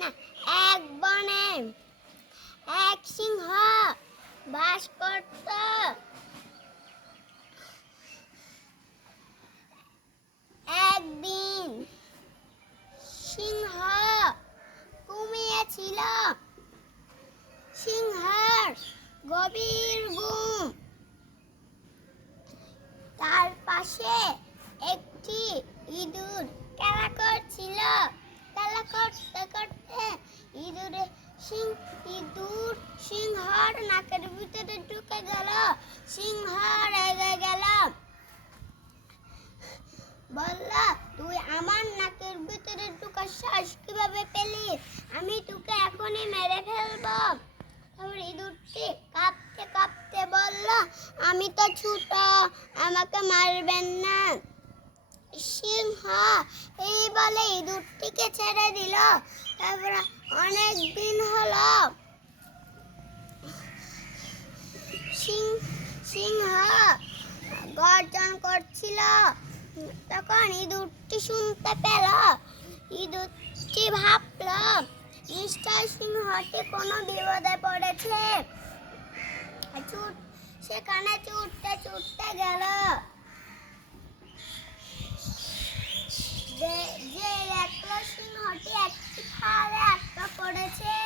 না এক বনে এক সিংহ বাস করত। একদিন সিংহ ঘুমিয়েছিল। সিংহের গভীর ঘুম। তার পাশে একটি ইঁদুর খেলা করছিল। খেলা করতে করতে ইঁদুর সিংহর নাকের ভিতরে ঢুকে গেল। সিংহ রেগে গেল, বলল, তুই আমার নাকের ভিতরে ঢুকার সাহস কিভাবে পেলি? আমি তোকে এখনই মেরে ফেলবো। তারপর ইঁদুরটি কাঁপতে কাঁপতে বলল, আমি তো ছোট, আমাকে মারবেন না। সিংহ এই বলে ইঁদুরটিকে ছেড়ে দিল। তারপর অনেক দিন হলো সিংহ গর্জন করছিল। তখন ইঁদুরটি শুনতে পেল। ইঁদুরটি ভাবল, নিশ্চয় সিংহটি কোনো বিপদে পড়েছে। সেখানে ছুটতে ছুটতে গেল। যে দেখলো সিংহটি একটি খালে আটকা পড়েছে।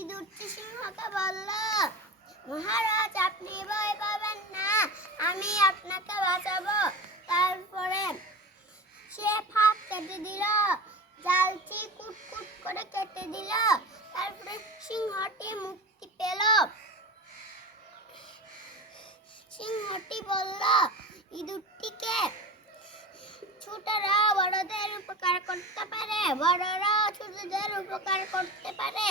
ইঁদুরটি সিংহকে বলল, মহারাজ, আপনি ভয় পাবেন না, আমি আপনাকে বাঁচাবো। তারপরে সে ফাঁদ কেটে দিল, জালটি কুটকুট করে কেটে দিল। তারপরে সিংহটি মুক্তি পেল। সিংহটি বলল ইঁদুরটিকে, ছোটরা বড়দের উপকার করতে পারে, বড়রা ছোটদের উপকার করতে পারে।